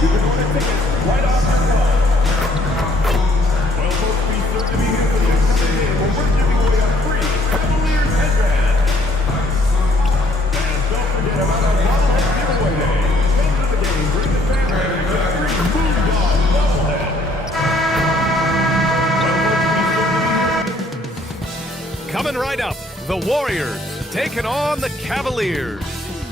You can order tickets right off your phone. Well, folks, be sure to be here for the upcoming game where we're giving away a free Cavaliers headband. And don't forget about our bobblehead giveaway day. Come to the game, bring the family, and get a free Moondog bobblehead. Coming right up, the Warriors taking on the Cavaliers.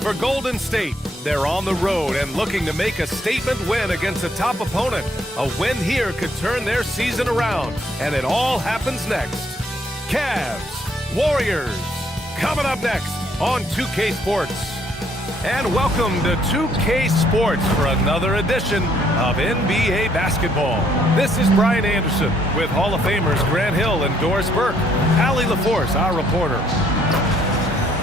For Golden State, they're on the road and looking to make a statement win against a top opponent. A win here could turn their season around, and it all happens next. Cavs, Warriors, coming up next on 2K Sports. And welcome to 2K Sports for another edition of NBA basketball. This is Brian Anderson with Hall of Famers Grant Hill and Doris Burke. Allie LaForce, our reporter.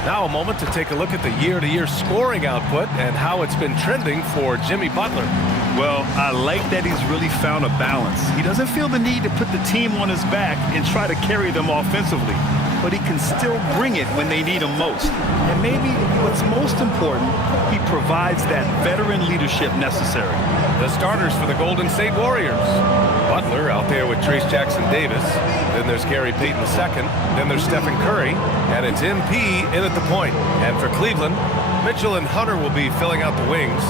Now a moment to take a look at the year-to-year scoring output and how it's been trending for Jimmy Butler. Well, I like that he's really found a balance. He doesn't feel the need to put the team on his back and try to carry them offensively, but he can still bring it when they need him most. And maybe what's most important, he provides that veteran leadership necessary. The starters for the Golden State Warriors. Butler out there with Trace Jackson-Davis. Then there's Gary Payton II. Then there's Stephen Curry. And it's MP in at the point. And for Cleveland, Mitchell and Hunter will be filling out the wings.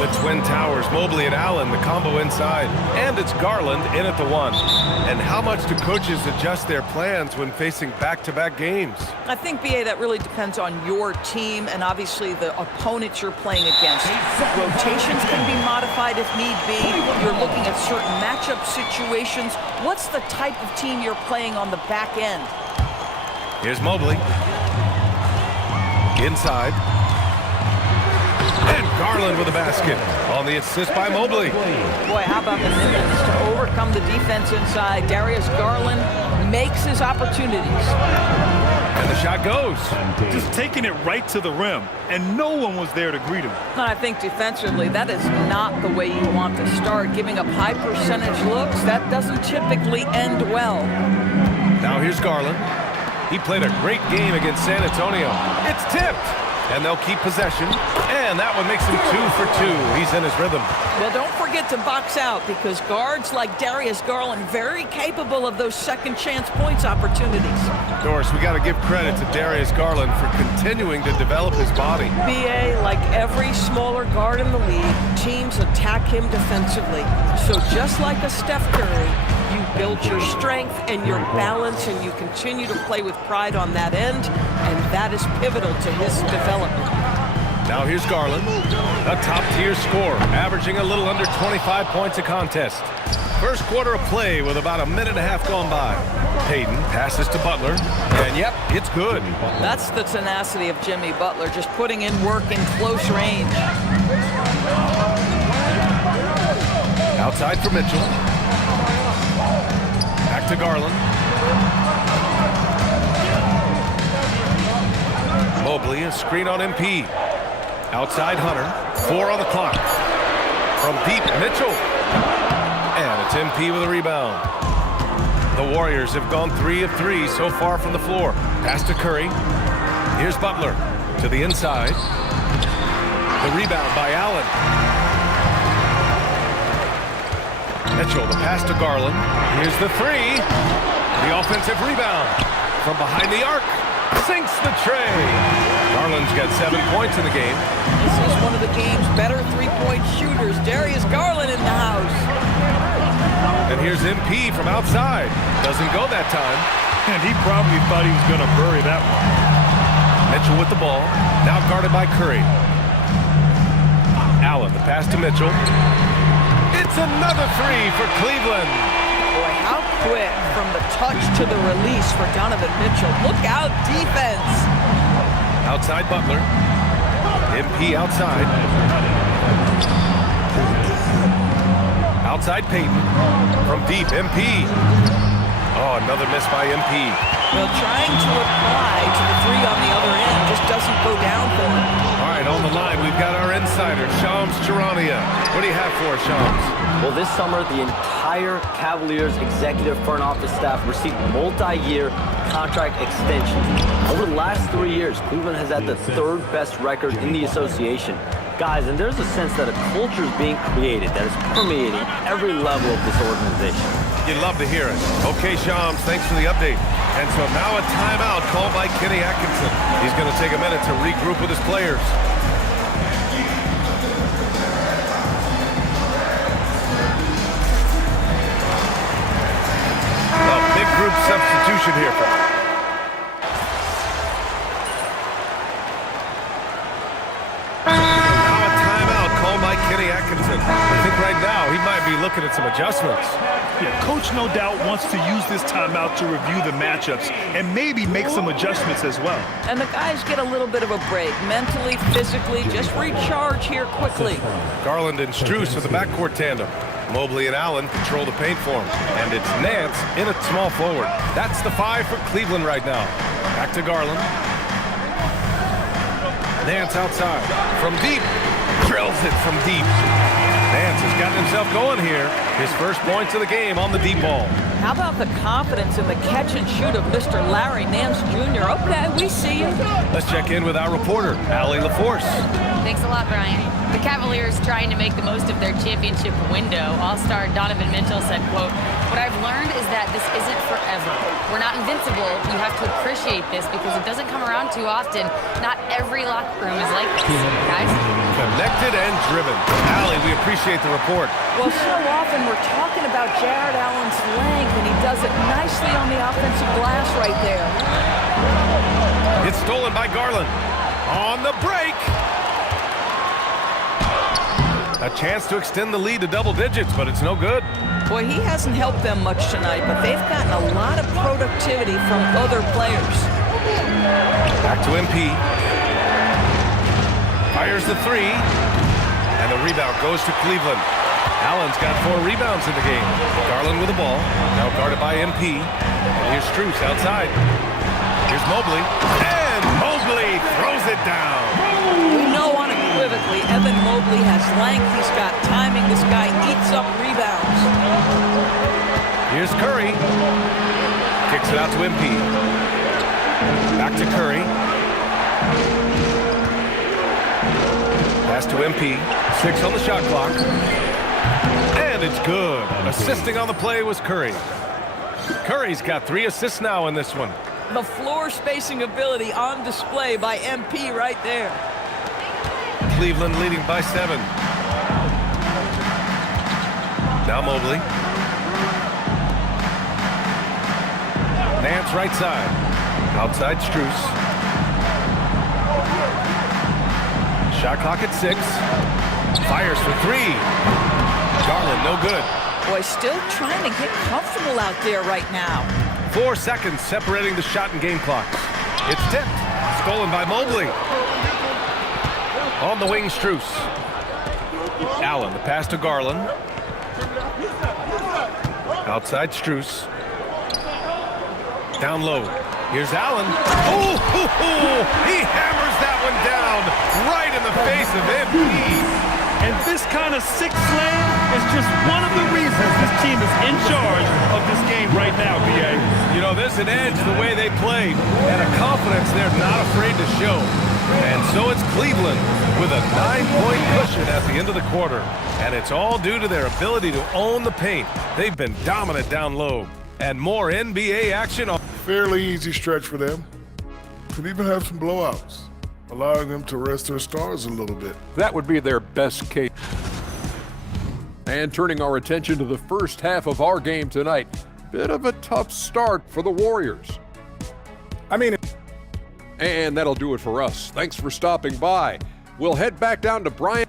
The Twin Towers, Mobley and Allen, the combo inside. And it's Garland in at the one. And how much do coaches adjust their plans when facing back-to-back games? I think, B.A., that really depends on your team and obviously the opponent you're playing against. Rotations can be modified if need be. You're looking at certain matchup situations. What's the type of team you're playing on the back end? Here's Mobley. Inside. And Garland with a basket on the assist by Mobley. Boy, how about the minutes to overcome the defense inside. Darius Garland makes his opportunities. And the shot goes. Just taking it right to the rim, and no one was there to greet him. And I think defensively, that is not the way you want to start. Giving up high percentage looks, that doesn't typically end well. Now here's Garland. He played a great game against San Antonio. It's tipped. And they'll keep possession. And that one makes him 2 for 2. He's in his rhythm. Well, don't forget to box out, because guards like Darius Garland very capable of those second chance points opportunities. Doris, we got to give credit to Darius Garland for continuing to develop his body. BA, like every smaller guard in the league, teams attack him defensively. So just like a Steph Curry, you build your strength and your balance, and you continue to play with pride on that end, and that is pivotal to his development. Now here's Garland, a top-tier scorer, averaging a little under 25 points a contest. First quarter of play with about a minute and a half gone by. Payton passes to Butler, and yep, it's good. That's the tenacity of Jimmy Butler, just putting in work in close range. Outside for Mitchell. Back to Garland. Mobley, a screen on MP. Outside Hunter. 4 on the clock. From deep, Mitchell. And it's MP with a rebound. The Warriors have gone 3 of 3 so far from the floor. Pass to Curry. Here's Butler to the inside. The rebound by Allen. Mitchell, the pass to Garland. Here's the 3. The offensive rebound. From behind the arc. Sinks the tray. Garland's got 7 points in the game. This is one of the game's better three-point shooters. Darius Garland in the house. And here's MP from outside. Doesn't go that time. And he probably thought he was going to bury that one. Mitchell with the ball. Now guarded by Curry. Allen, the pass to Mitchell. It's another 3 for Cleveland. Boy, how quick from the touch to the release for Donovan Mitchell. Look out, defense. Outside Butler. MP outside. Outside Payton. From deep, MP. Oh, another miss by MP. Well, trying to apply to the 3 on the other end just doesn't go down for him. All right, on the line, we've got our insider, Shams Charania. What do you have for us, Shams? Well, this summer, the entire Cavaliers executive front office staff received multi-year contract extensions. Over the last 3 years, Cleveland has had the 3rd best record in the association. Guys, and there's a sense that a culture is being created that is permeating every level of this organization. You'd love to hear it. Okay, Shams, thanks for the update. And so now a timeout called by Kenny Atkinson. He's going to take a minute to regroup with his players. A big group substitution here for Kenny Atkinson. I think right now he might be looking at some adjustments. Yeah, Coach no doubt wants to use this timeout to review the matchups and maybe make some adjustments as well. And the guys get a little bit of a break, mentally, physically, just recharge here quickly. Garland and Strus are the backcourt tandem. Mobley and Allen control the paint for him. And it's Nance in at small forward. That's the 5 for Cleveland right now. Back to Garland. Nance outside. From deep. Drills it from deep. Nance has gotten himself going here. His first points of the game on the deep ball. How about the confidence in the catch and shoot of Mr. Larry Nance Jr.? Okay, we see you. Let's check in with our reporter, Allie LaForce. Thanks a lot, Brian. The Cavaliers trying to make the most of their championship window. All-star Donovan Mitchell said, quote, "What I've learned is that this isn't forever. We're not invincible. You have to appreciate this because it doesn't come around too often. Not every locker room is like this, guys." Connected and driven. Allie, we appreciate the report. Well, so often we're talking about Jared Allen's length, and he does it nicely on the offensive glass right there. It's stolen by Garland. On the break. A chance to extend the lead to double digits, but it's no good. Boy, he hasn't helped them much tonight, but they've gotten a lot of productivity from other players. Back to MP. Fires the 3. And the rebound goes to Cleveland. Allen's got 4 rebounds in the game. Garland with the ball. Now guarded by MP. And here's Strus outside. Here's Mobley. And Mobley throws it down. We know unequivocally Evan Mobley has length. He's got timing. This guy eats up rebounds. Here's Curry. Kicks it out to MP. Back to Curry. Pass to MP. 6 on the shot clock. And it's good. Assisting on the play was Curry. Curry's got 3 assists now in this one. The floor spacing ability on display by MP right there. Cleveland leading by 7. Now Mobley. Nance right side. Outside Strus. Shot clock at 6. Fires for 3. Garland, no good. Boy, still trying to get comfortable out there right now. 4 seconds separating the shot and game clocks. It's tipped. Stolen by Mobley. On the wing, Strus. Allen, the pass to Garland. Outside Strus. Down low. Here's Allen. Oh, he hammers that one down right in the face of MP. And this kind of sick slam is just one of the reasons this team is in charge of this game right now, B.A. You know, there's an edge the way they played and a confidence they're not afraid to show. And so it's Cleveland with a 9-point cushion at the end of the quarter. And it's all due to their ability to own the paint. They've been dominant down low. And more NBA action on. Fairly easy stretch for them. Could even have some blowouts, allowing them to rest their stars a little bit. That would be their best case. And turning our attention to the first half of our game tonight, bit of a tough start for the Warriors. And that'll do it for us. Thanks for stopping by. We'll head back down to Brian.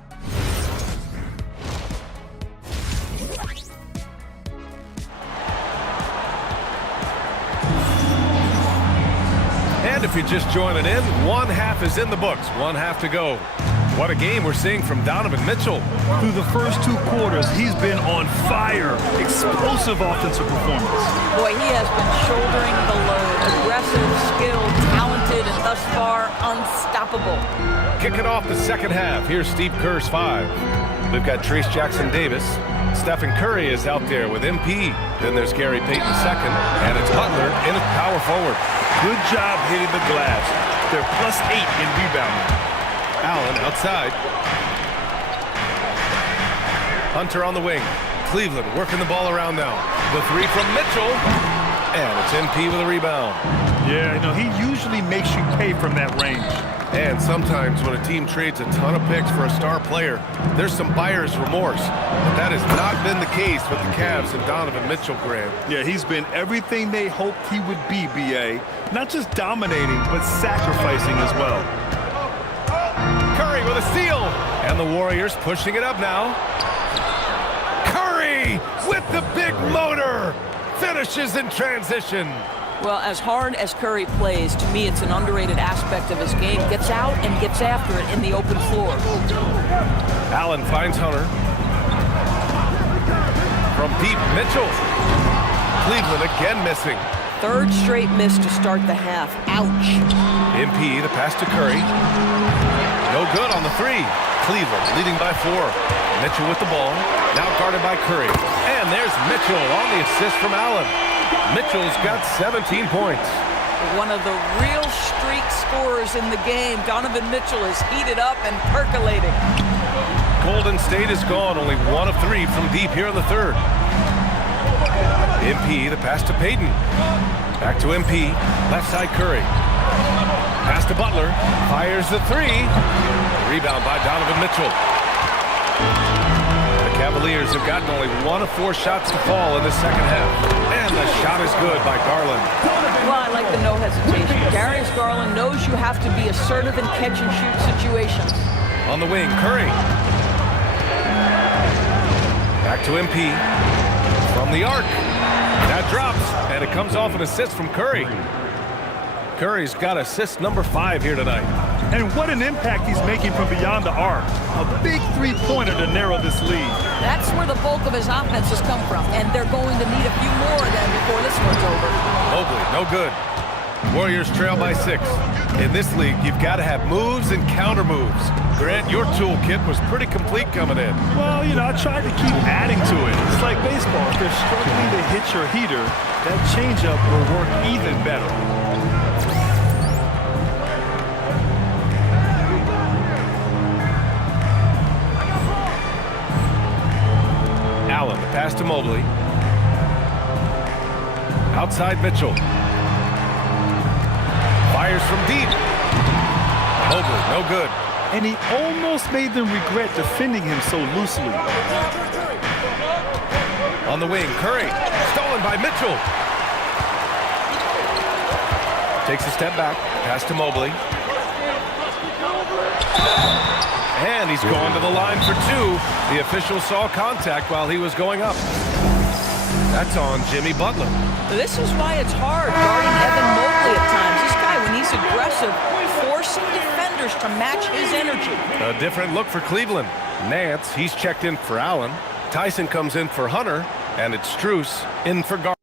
And if you're just joining in, 1 half is in the books, 1 half to go. What a game we're seeing from Donovan Mitchell. Through the first 2 quarters, he's been on fire. Explosive offensive performance. Boy, he has been shouldering the load. Aggressive, skilled, talented, and thus far unstoppable. Kicking off the second half, here's Steve Kerr's 5. We've got Trace Jackson-Davis. Stephen Curry is out there with MP. Then there's Gary Payton second, and it's Butler in at power forward. Good job hitting the glass. They're +8 in rebounding. Allen outside. Hunter on the wing. Cleveland working the ball around now. The three from Mitchell. And it's MP with a rebound. Yeah, he usually makes you pay from that range. And sometimes when a team trades a ton of picks for a star player, there's some buyer's remorse. But that has not been the case with the Cavs and Donovan Mitchell, Grant. Yeah, he's been everything they hoped he would be, B.A. Not just dominating, but sacrificing as well. Curry with a steal. And the Warriors pushing it up now. Curry with the big motor. Finishes in transition. Well, as hard as Curry plays, to me it's an underrated aspect of his game. Gets out and gets after it in the open floor. Allen finds Hunter. From deep, Mitchell. Cleveland again missing. Third straight miss to start the half. Ouch. MP, the pass to Curry. No good on the three. Cleveland leading by 4. Mitchell with the ball. Now guarded by Curry. And there's Mitchell on the assist from Allen. Mitchell's got 17 points. One of the real streak scorers in the game. Donovan Mitchell is heated up and percolating. Golden State is gone. Only 1 of 3 from deep here in the third. MP, the pass to Payton. Back to MP. Left side Curry. Pass to Butler. Fires the 3. Rebound by Donovan Mitchell. The Cavaliers have gotten only 1 of 4 shots to fall in the second half. And the shot is good by Garland. Well, I like the no hesitation. Darius Garland knows you have to be assertive in catch-and-shoot situations. On the wing, Curry. Back to MP. From the arc. That drops, and it comes off an assist from Curry. Curry's got assist number 5 here tonight. And what an impact he's making from beyond the arc. A big three-pointer to narrow this lead. That's where the bulk of his offenses come from, and they're going to need a few more of them before this one's over. Mobley, no good. Warriors trail by 6. In this league, you've got to have moves and counter moves. Grant, your toolkit was pretty complete coming in. Well, I tried to keep adding to it. It's like baseball. If they're struggling to hit your heater, that changeup will work even better. Allen, the pass to Mobley. Outside Mitchell. Fires from deep. Mobley, no good. And he almost made them regret defending him so loosely. On the wing, Curry. Stolen by Mitchell. Takes a step back. Pass to Mobley. And he's gone to the line for 2. The official saw contact while he was going up. That's on Jimmy Butler. This is why it's hard guarding Evan Mobley at times. This guy, when he's aggressive, forcing defenders to match his energy. A different look for Cleveland. Nance, he's checked in for Allen. Tyson comes in for Hunter. And it's Strus in for Garland.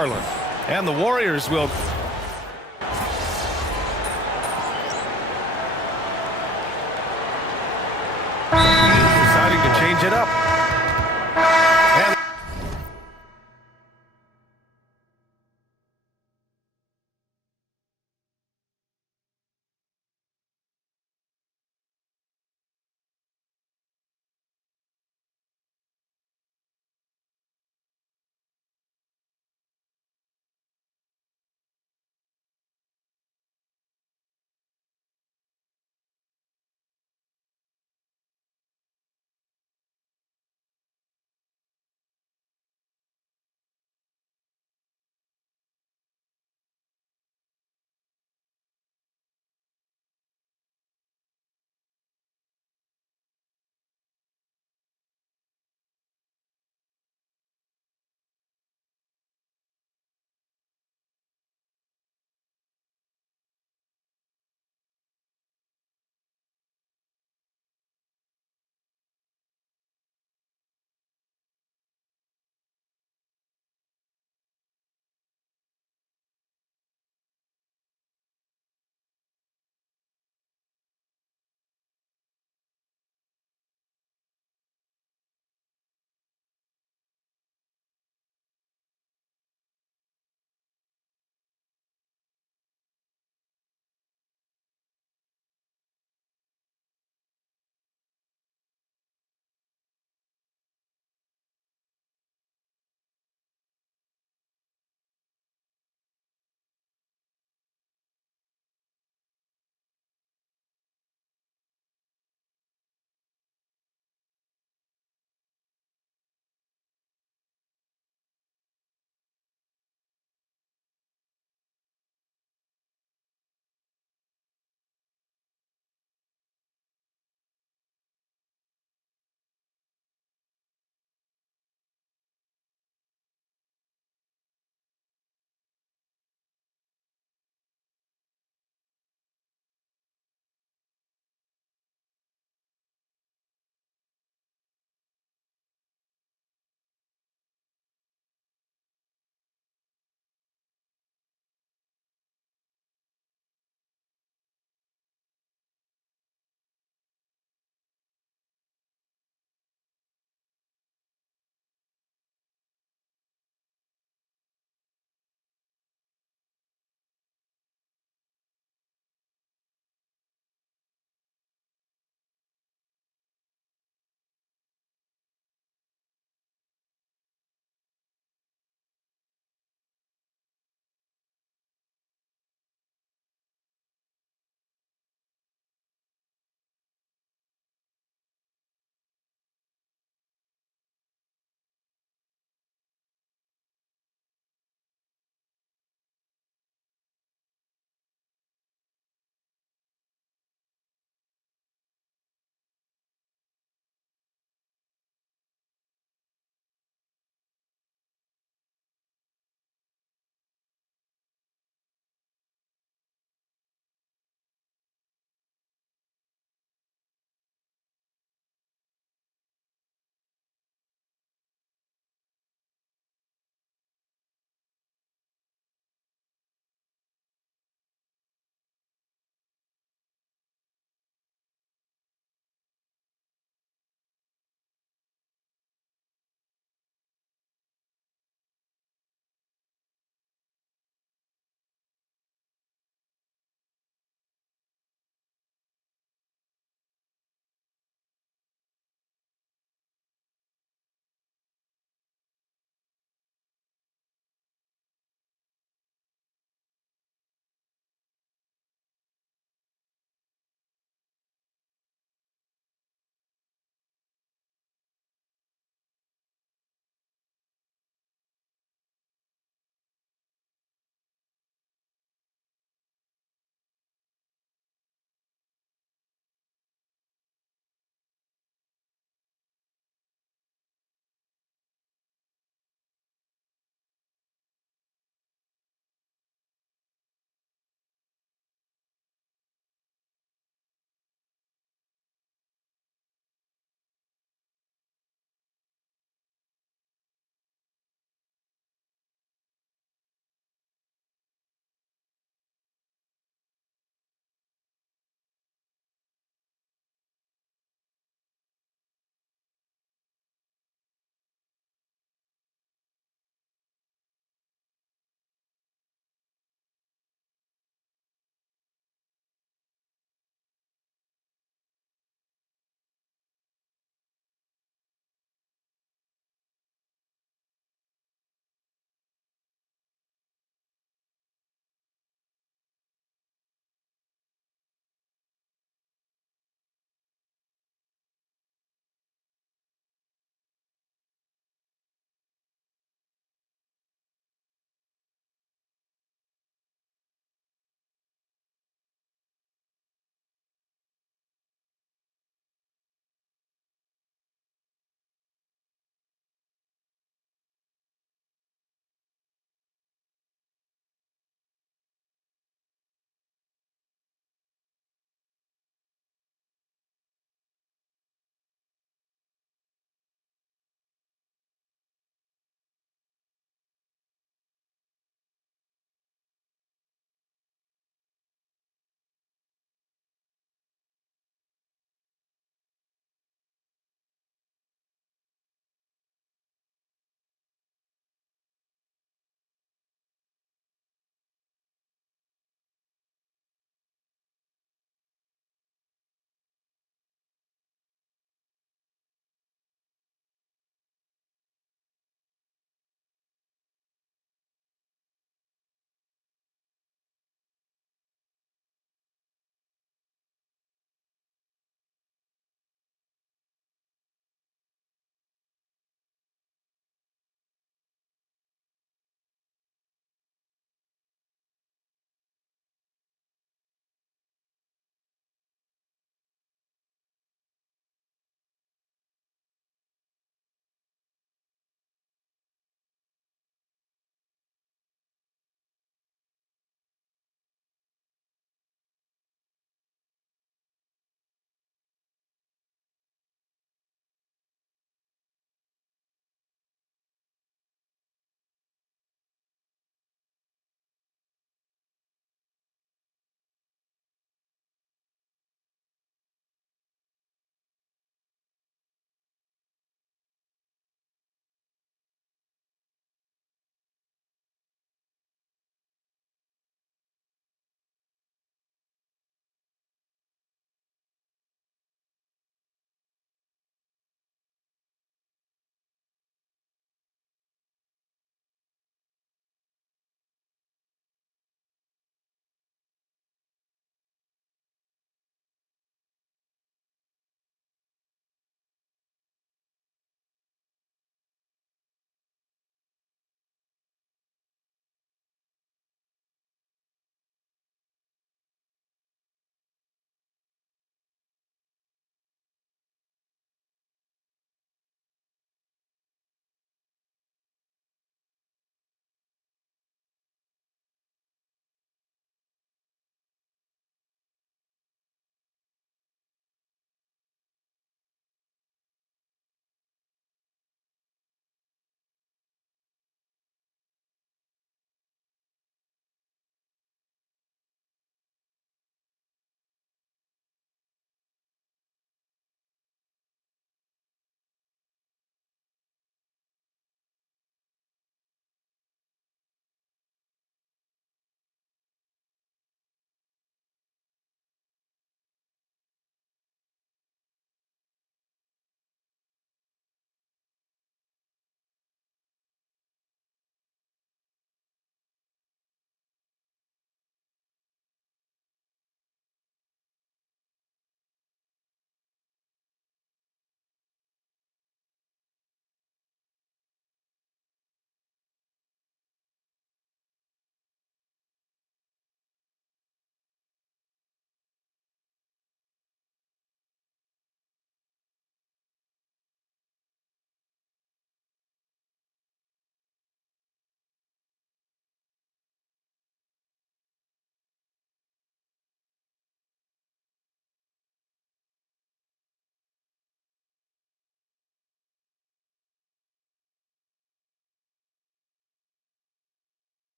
Garland. And the Warriors will... deciding to change it up.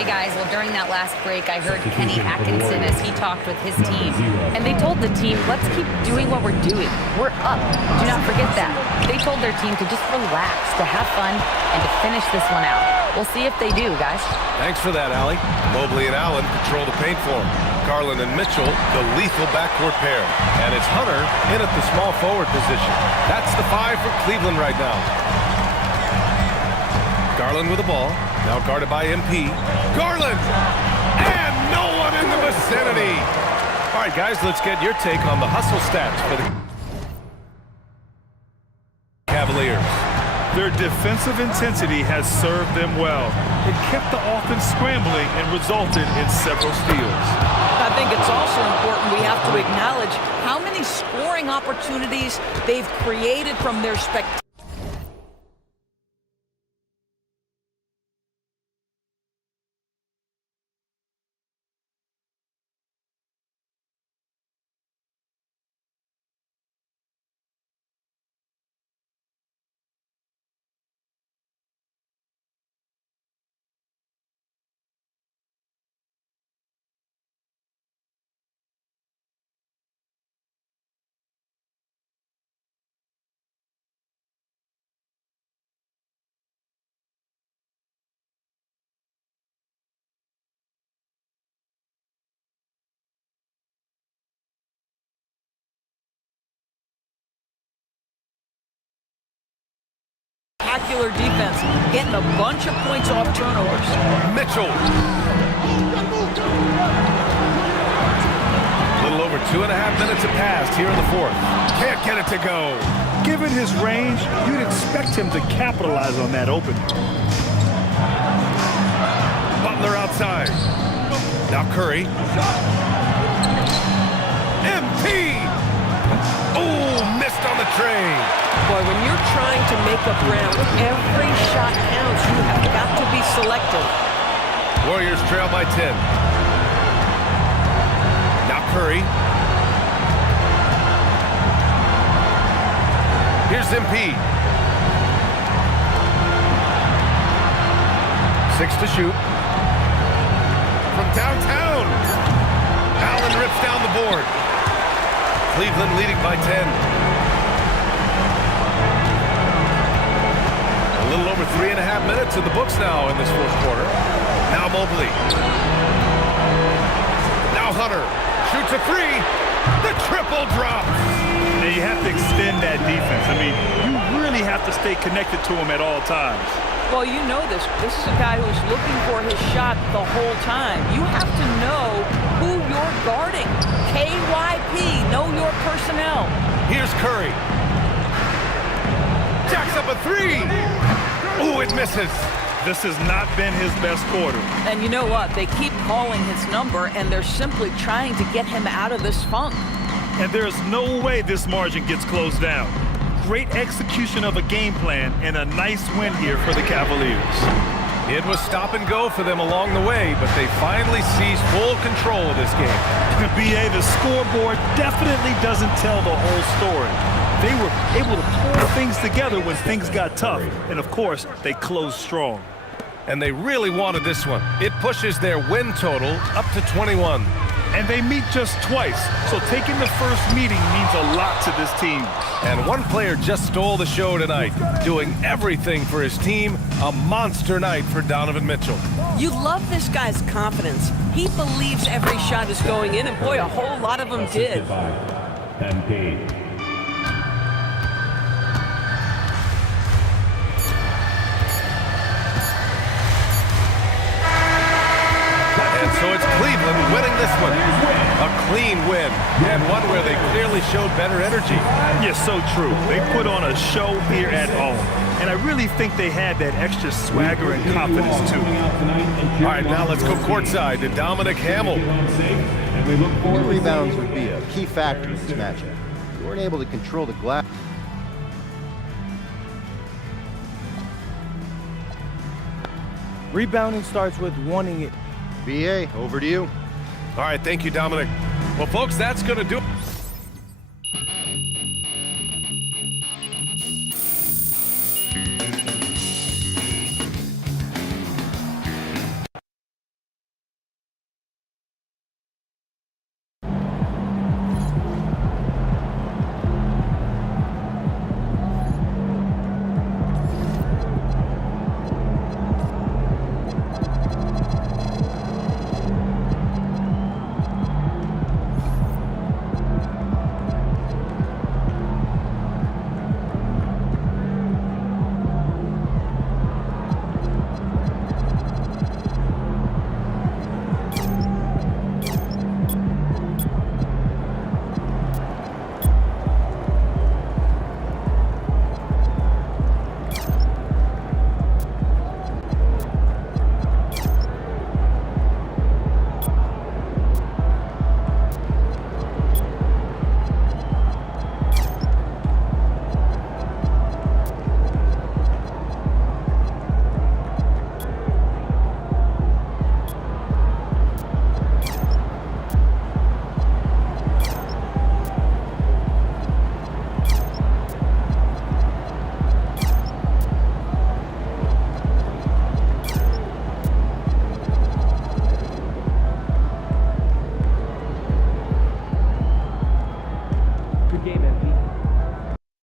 Hey guys, well during that last break I heard Kenny Atkinson as he talked with his team. And they told the team, let's keep doing what we're doing. We're up. Do not forget that. They told their team to just relax, to have fun, and to finish this one out. We'll see if they do, guys. Thanks for that, Allie. Mobley and Allen control the paint for him. Garland and Mitchell, the lethal backcourt pair. And it's Hunter in at the small forward position. That's the 5 for Cleveland right now. Garland with the ball. Now guarded by MP. Garland! And no one in the vicinity! All right, guys, let's get your take on the hustle stats for the Cavaliers. Their defensive intensity has served them well. It kept the offense scrambling and resulted in several steals. I think it's also important we have to acknowledge how many scoring opportunities they've created from their spectacular. Defense, getting a bunch of points off turnovers. Mitchell. A little over 2.5 minutes have passed here in the fourth. Can't get it to go. Given his range, you'd expect him to capitalize on that opening. Butler outside. Now Curry. MP. Oh, missed on the train. Boy, when you're trying to make up ground, every shot counts. You have got to be selective. Warriors trail by 10. Now Curry. Here's MP. 6 to shoot. From downtown. Allen rips down the board. Cleveland leading by 10. A little over 3.5 minutes in the books now in this fourth quarter. Now Mobley. Now Hunter shoots a 3. The triple drop. Now you have to extend that defense. I mean, you really have to stay connected to him at all times. Well, you know this. This is a guy who's looking for his shot the whole time. You have to know who you're guarding. KYP, know your personnel. Here's Curry. Jacks up a 3. Ooh, it misses. This has not been his best quarter. And you know what? They keep calling his number, and they're simply trying to get him out of this funk. And there's no way this margin gets closed down. Great execution of a game plan and a nice win here for the Cavaliers. It was stop and go for them along the way, but they finally seized full control of this game. BA, the scoreboard definitely doesn't tell the whole story. They were able to pull things together when things got tough, and of course, they closed strong. And they really wanted this one. It pushes their win total up to 21. And they meet just twice, so taking the first meeting means a lot to this team. And one player just stole the show tonight, doing everything for his team. A monster night for Donovan Mitchell. You love this guy's confidence. He believes every shot is going in, and boy, a whole lot of them did. And so it's Cleveland winning this one. A clean win, and one where they clearly showed better energy. Yes, so true. They put on a show here at home. And I really think they had that extra swagger and confidence, too. All right, now let's go courtside to Dominic Hamill. New rebounds would be a key factor in this matchup. You weren't able to control the glass. Rebounding starts with wanting it. BA, over to you. All right, thank you, Dominic. Well, folks, that's going to do it.